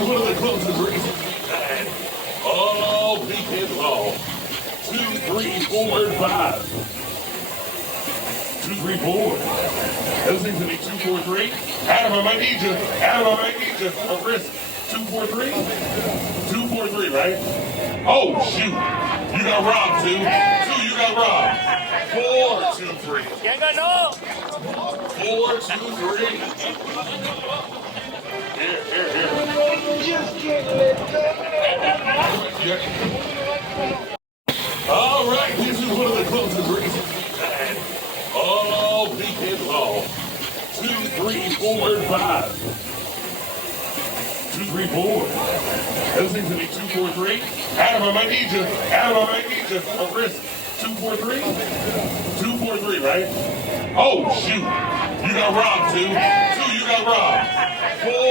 is one of the closest races we've had all weekend long. 2, 3, 4, and 5. 2, 3, 4. Those things to be 2, 4, 3. Adam, I might need you. Adam, I might need you. Oh, Chris. 2, 4, 3. 2, 4, 3, right? Oh, shoot. You got robbed, 2. 2, you got robbed. 4, 2, 3. 4, 2, 3. Here. All right, this is one of the closest races we've had all weekend long. 2, 3, 4, and 5. 2, 3, 4. Those things to be 2, 4, 3. Adam, I might need you. Adam, I might need you. Oh, Chris. 2, 4, 3. 2, 4, 3, right? Oh, shoot. You got robbed, 2. 2, you got robbed. 4.